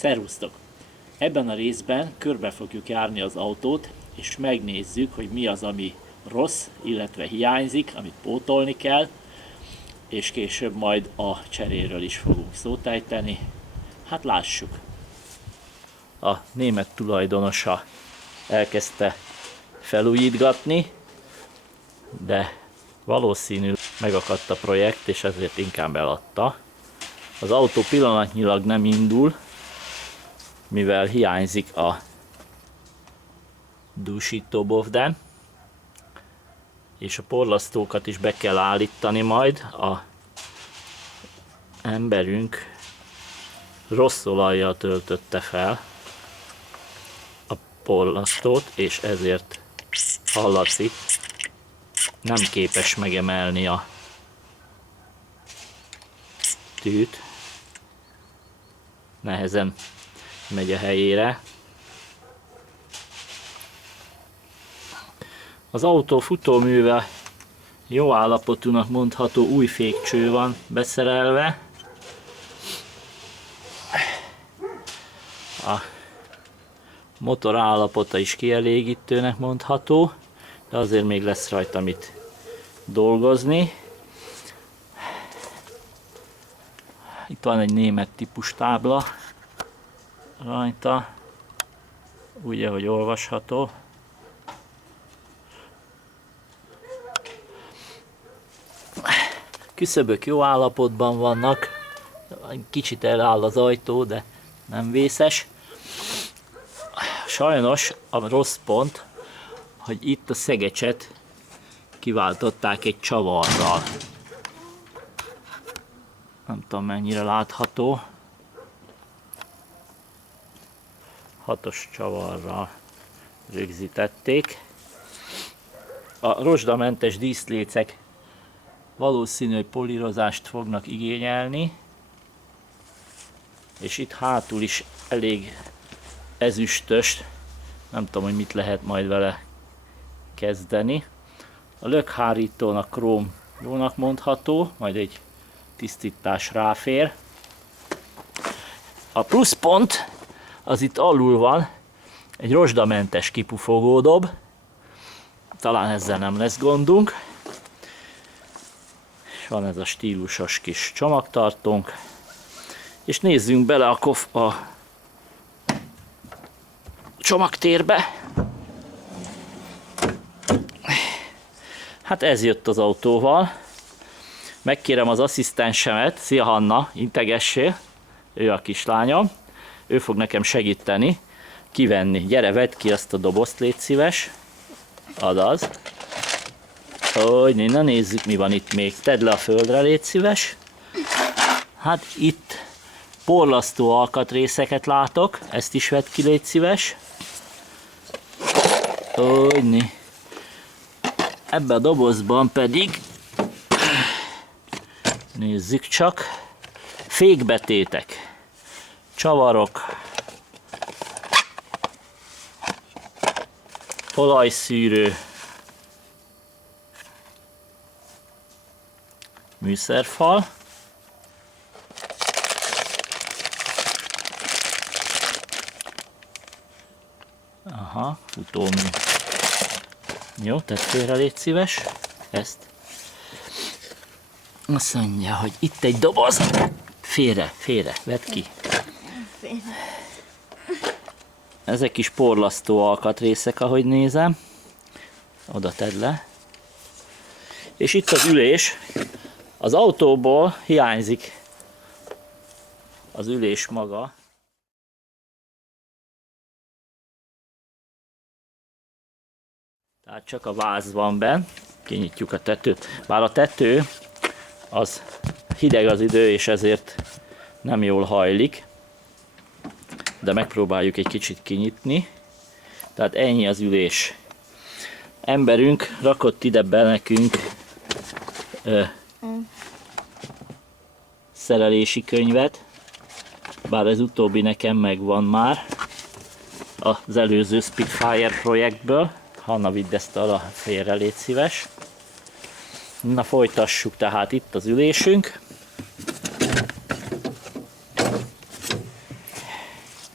Szervusztok! Ebben a részben körbe fogjuk járni az autót, és megnézzük, hogy mi az, ami rossz, illetve hiányzik, amit pótolni kell, és később majd a cseréről is fogunk szót ejteni. Hát lássuk! A német tulajdonosa elkezdte felújítgatni, de valószínű megakadt a projekt, és ezért inkább eladta. Az autó pillanatnyilag nem indul, mivel hiányzik a dúsítóbovden, és a porlasztókat is be kell állítani majd. A emberünk rossz olajjal töltötte fel a porlasztót, és ezért hallatszik, nem képes megemelni a tűt, nehezen megy a helyére. Az autó futóműve jó állapotúnak mondható, új fékcső van beszerelve. A motor állapota is kielégítőnek mondható, de azért még lesz rajta mit dolgozni. Itt van egy német típus tábla rajta, úgy, ahogy olvasható. Küszöbök jó állapotban vannak, kicsit eláll az ajtó, de nem vészes. Sajnos a rossz pont, hogy itt a szegecset kiváltották egy csavarral. Nem tudom, mennyire látható. 6-os csavarral rögzítették. A rozsdamentes díszlécek valószínű, hogy polírozást fognak igényelni, és itt hátul is elég ezüstös, nem tudom, hogy mit lehet majd vele kezdeni. A lökhárítónak króm jónak mondható, majd egy tisztítás ráfér. A pluszpont az itt alul van, egy rozsdamentes kipufogódob, talán ezzel nem lesz gondunk. És van ez a stílusos kis csomagtartónk, és nézzünk bele a csomagtérbe. Hát ez jött az autóval. Megkérem az asszisztensemet, szia Hanna, integessél, ő a kislányom, ő fog nekem segíteni kivenni. Gyere, vedd ki azt a dobozt, légy szíves. Adaz. Hogy na nézzük, mi van itt még. Tedd le a földre, légy szíves. Hát itt porlasztó alkatrészeket látok, ezt is vedd ki, légy szíves. Hogyni. Ebben a dobozban pedig nézzük csak, fékbetétek, csavarok, olajszűrő, műszerfal, aha, futómű. Jó, tedd félre, légy szíves, ezt. Azt mondja, hogy itt egy doboz. Félre, vedd ki. Ezek is porlasztó alkatrészek, ahogy nézem. Oda tedd le. És itt az ülés. Az autóból hiányzik az ülés maga. Tehát csak a váz van benn. Kinyitjuk a tetőt. Bár a tető az hideg az idő, és ezért nem jól hajlik. De megpróbáljuk egy kicsit kinyitni. Tehát ennyi az ülés. Emberünk rakott ide be nekünk szerelési könyvet. Bár ez utóbbi nekem megvan már az előző Spitfire projektből. Hanna, vidd ezt arra félre, légy szíves. Na, folytassuk tehát itt az ülésünk.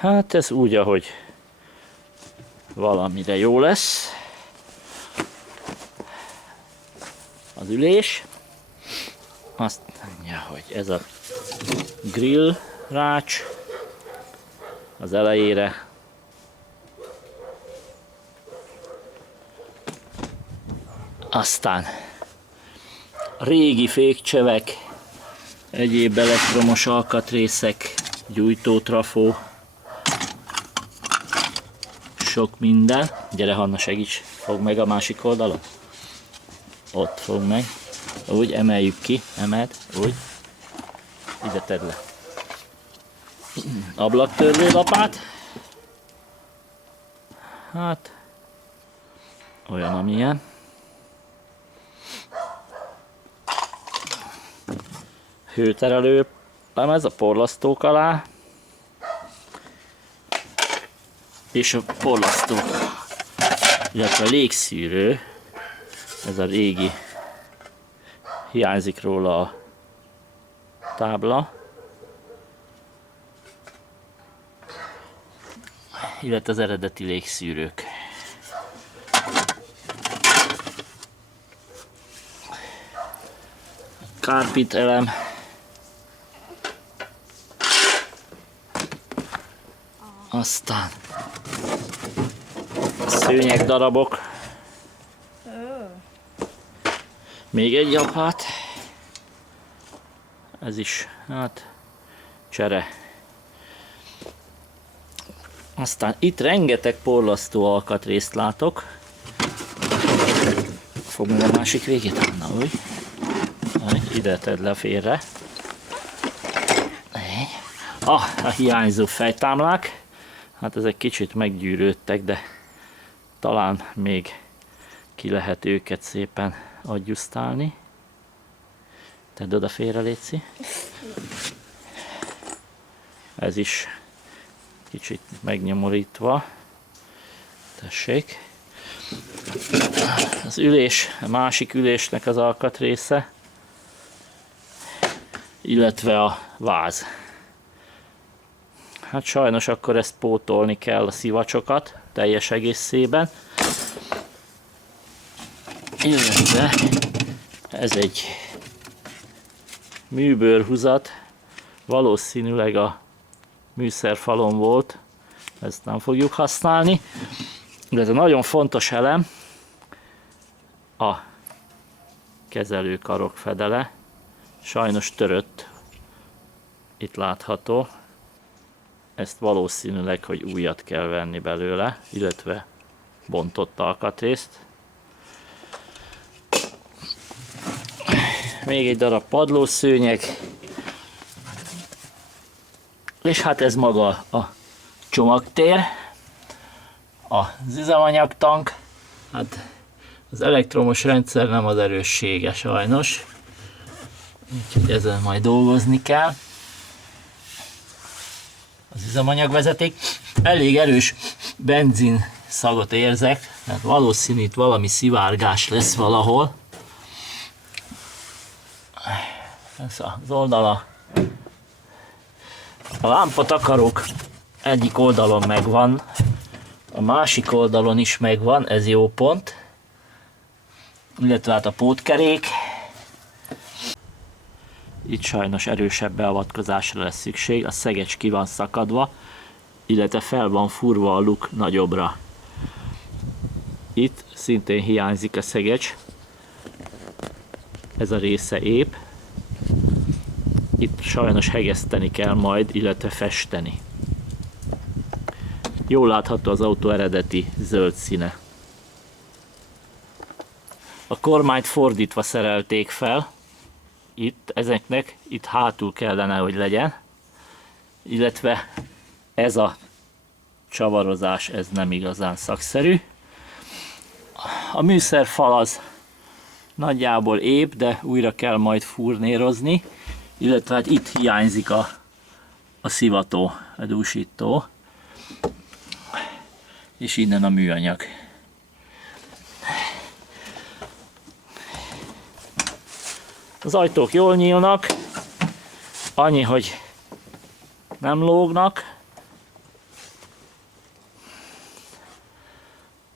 Hát ez úgy, ahogy valamire jó lesz az ülés. Azt mondja, hogy ez a grill rács az elejére. Aztán régi fékcsövek, egyéb elektromos alkatrészek, gyújtótrafó, sok minden. Gyere Hanna, segíts, fogd meg a másik oldalon. Ott fog meg. Úgy, emeljük ki, emeld, úgy. Ide tedd le. Ablaktörlő lapát. Hát, olyan amilyen. Hőterelő lemez a porlasztók alá. És a porlasztók, illetve a légszűrő, ez a régi, hiányzik róla a tábla, illetve az eredeti légszűrők. Kárpit elem, aztán szőnyeg darabok, még egy lapát, ez is, hát, csere. Aztán itt rengeteg porlasztó alkatrészt látok. Fogd meg a másik végét, Anna, úgy. Ide tedd le félre. A hiányzó fejtámlák. Hát ezek kicsit meggyűrődtek, de talán még ki lehet őket szépen adjusztálni. Tedd oda félre, létszi. Ez is kicsit megnyomorítva. Tessék. Az ülés, a másik ülésnek az alkatrésze, illetve a váz. Hát sajnos akkor ezt pótolni kell, a szivacsokat teljes egészében. Illetve ez egy műbőrhuzat, valószínűleg a műszerfalon volt, ezt nem fogjuk használni. De ez a nagyon fontos elem, a kezelőkarok fedele, sajnos törött, itt látható. Ezt valószínűleg, hogy újat kell venni belőle, illetve bontott alkatrészt. Még egy darab padlószőnyeg. És hát ez maga a csomagtér. Az üzemanyagtank. Hát az elektromos rendszer nem az erőssége sajnos. Úgyhogy ezen majd dolgozni kell. Az üzemanyagvezeték. Elég erős benzin szagot érzek, tehát valószínű itt valami szivárgás lesz valahol. Ez az oldala. A lámpatakarók egyik oldalon megvan, a másik oldalon is megvan, ez jó pont. Illetve hát a pótkerék. Itt sajnos erősebb beavatkozásra lesz szükség, a szegecs ki van szakadva, illetve fel van furva a luk nagyobbra. Itt szintén hiányzik a szegecs, ez a része ép. Itt sajnos hegeszteni kell majd, illetve festeni. Jól látható az autó eredeti zöld színe. A kormányt fordítva szerelték fel. Ezeknek itt hátul kellene, hogy legyen. Illetve ez a csavarozás, ez nem igazán szakszerű. A műszerfal az nagyjából ép, de újra kell majd furnérozni. Illetve hát itt hiányzik a szivató, a dúsító. És innen a műanyag. Az ajtók jól nyílnak, annyi, hogy nem lógnak,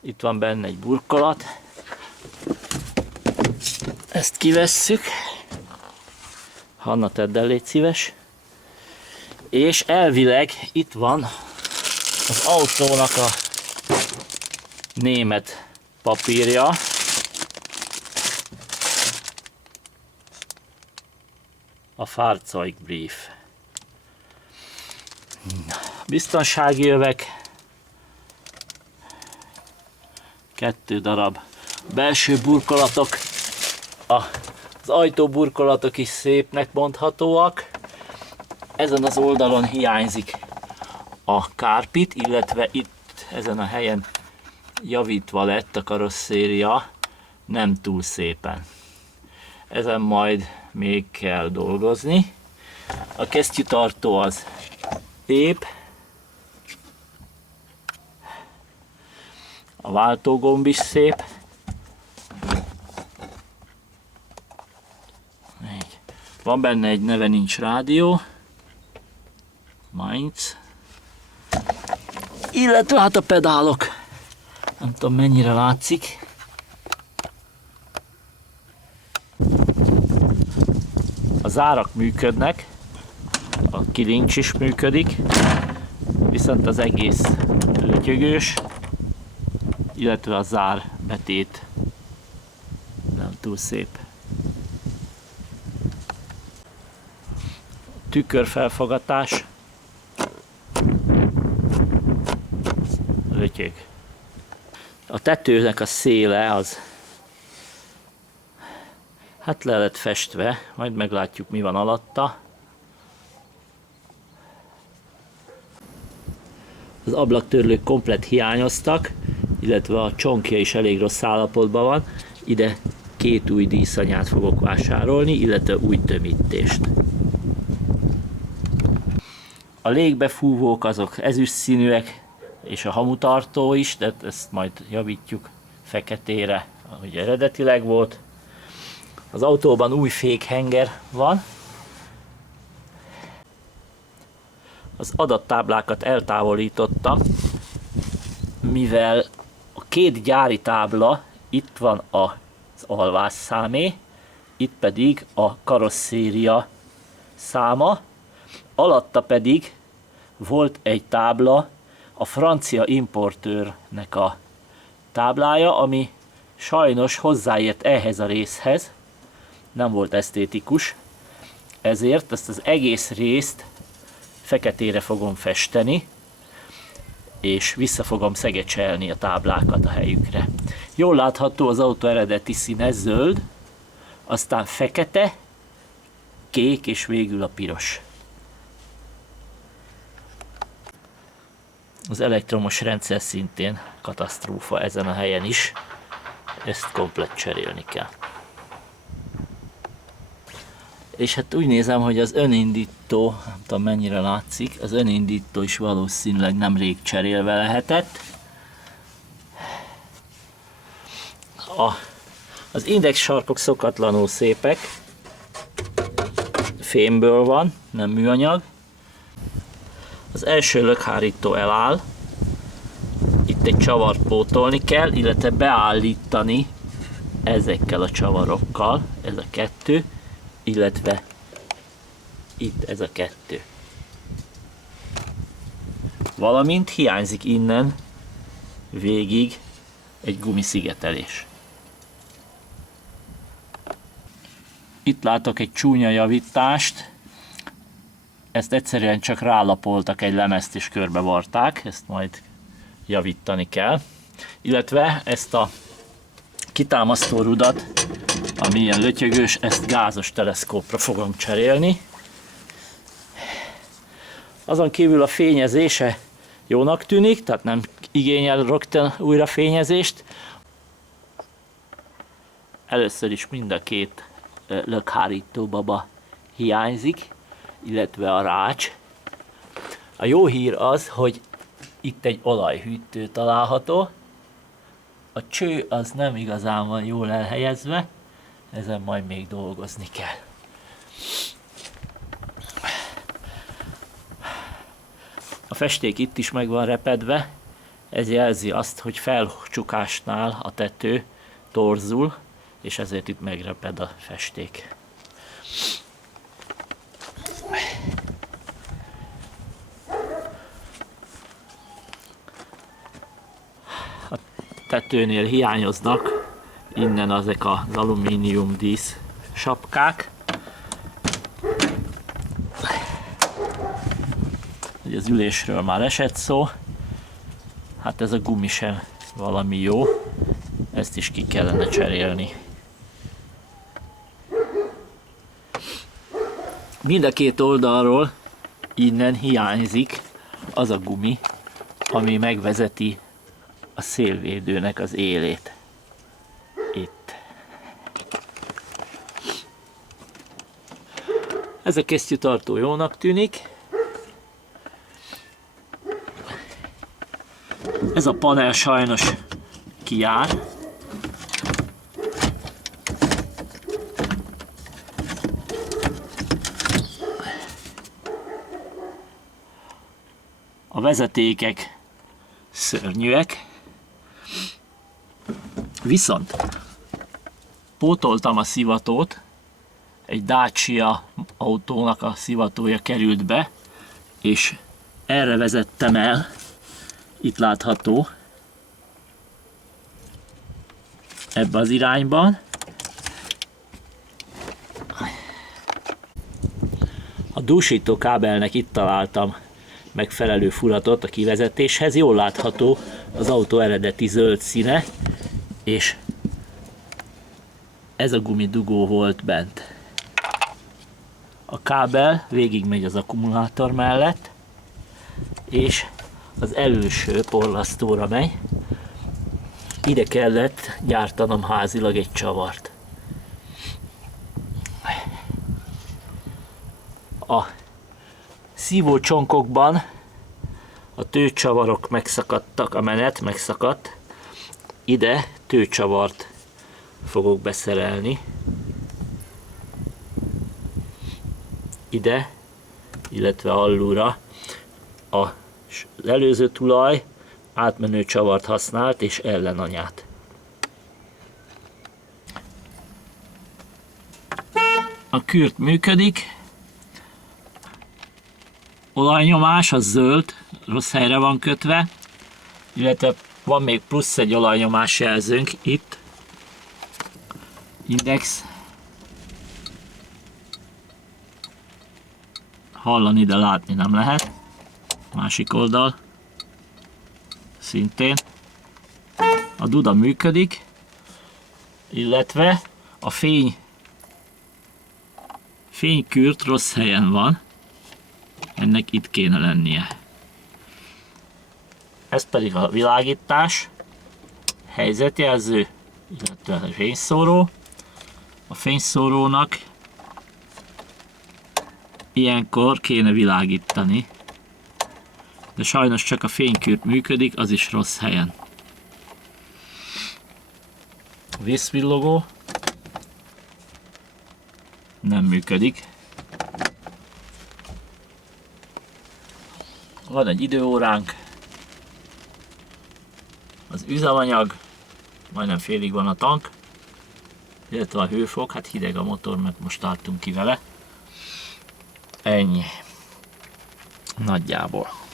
Itt van benne egy burkolat. Ezt kivesszük. Hanna, tedd el, légy szíves. És elvileg itt van az autónak a német papírja. A Fahrzeugbrief. Biztonsági övek. 2 darab belső burkolatok. Az ajtóburkolatok is szépnek mondhatóak. Ezen az oldalon hiányzik a kárpit, illetve itt ezen a helyen javítva lett a karosszéria, nem túl szépen. Ezen majd még kell dolgozni. A kesztyűtartó az szép. A váltógomb is szép. Van benne egy neve nincs rádió. Mainz. Illetve hát a pedálok. Nem tudom mennyire látszik. A zárak működnek. A kilincs is működik. Viszont az egész lötyögős. Illetve a zár betét nem túl szép. Tükörfelfogatás. Lötyög. A tetőnek a széle az hát le lett festve, majd meglátjuk mi van alatta. Az ablaktörlők komplett hiányoztak, illetve a csonkja is elég rossz állapotban van. Ide 2 új díszanyát fogok vásárolni, illetve új tömítést. A légbefúvók azok ezüst színűek, és a hamutartó is, de ezt majd javítjuk feketére, ahogy eredetileg volt. Az autóban új fékhenger van. Az adattáblákat eltávolítottam, mivel a 2 gyári tábla, itt van az alvásszámé, itt pedig a karosszéria száma, alatta pedig volt egy tábla, a francia importőrnek a táblája, ami sajnos hozzáért ehhez a részhez, nem volt esztétikus, ezért ezt az egész részt feketére fogom festeni, és vissza fogom szegecselni a táblákat a helyükre. Jól látható az autó eredeti színe zöld, aztán fekete, kék és végül a piros. Az elektromos rendszer szintén katasztrófa ezen a helyen is, ezt komplett cserélni kell. És hát úgy nézem, hogy az önindító, nem tudom mennyire látszik, az önindító is valószínűleg nemrég cserélve lehetett. Az index sarkok szokatlanul szépek, fémből van, nem műanyag. Az első lökhárító eláll, itt egy csavart pótolni kell, illetve beállítani ezekkel a csavarokkal, ez a 2, illetve itt ez a 2. Valamint hiányzik innen végig egy gumiszigetelés. Itt látok egy csúnya javítást, ezt egyszerűen csak rálapoltak egy lemezt és körbevarták, ezt majd javítani kell. Illetve ezt a kitámasztó rudat, ami ilyen lötyögős, ezt gázos teleszkópra fogom cserélni. Azon kívül a fényezése jónak tűnik, tehát nem igényel rögtön újra fényezést. Először is mind a 2 lökhárító baba hiányzik, illetve a rács. A jó hír az, hogy itt egy olajhűtő található. A cső az nem igazán van jól elhelyezve, ezen majd még dolgozni kell. A festék itt is meg van repedve, Ez jelzi azt, hogy felcsukásnál a tető torzul, és ezért itt megreped a festék. A tetőnél hiányoznak innen ezek az alumínium dísz sapkák. Az ülésről már esett szó. Hát ez a gumi sem valami jó. Ezt is ki kellene cserélni. Mind a két oldalról innen hiányzik az a gumi, ami megvezeti a szélvédőnek az élét. Itt. Ez a kesztyűtartó jónak tűnik. Ez a panel sajnos kijár. A vezetékek szörnyűek. Viszont pótoltam a szivatót, egy Dacia autónak a szivatója került be, és erre vezettem el, itt látható, ebbe az irányban. A dúsító kábelnek itt találtam megfelelő furatot a kivezetéshez, jól látható az autó eredeti zöld színe, és ez a gumidugó volt bent. A kábel végigmegy az akkumulátor mellett, és az előső porlasztóra megy. Ide kellett gyártanom házilag egy csavart. A szívócsonkokban a tőcsavarok megszakadtak, a menet megszakadt. Ide tőcsavart fogok beszerelni. Ide, illetve alulra az előző tulaj átmenő csavart használt és ellenanyát. A kürt működik. Olajnyomás, az zöld, rossz helyre van kötve, illetve van még plusz egy olajnyomás jelzőnk itt. Index. Hallani, de látni nem lehet. Másik oldal. Szintén. A duda működik, illetve a fénykürt rossz helyen van. Ennek itt kéne lennie. Ez pedig a világítás, helyzetjelző, illetve a fényszóró. A fényszórónak ilyenkor kéne világítani, de sajnos csak a fénykürt működik, az is rossz helyen. A vészvillogó nem működik. Van egy időóránk, az üzemanyag, majdnem félig van a tank, illetve a hőfok, hát hideg a motor, mert most álltunk ki vele. Ennyi. Nagyjából.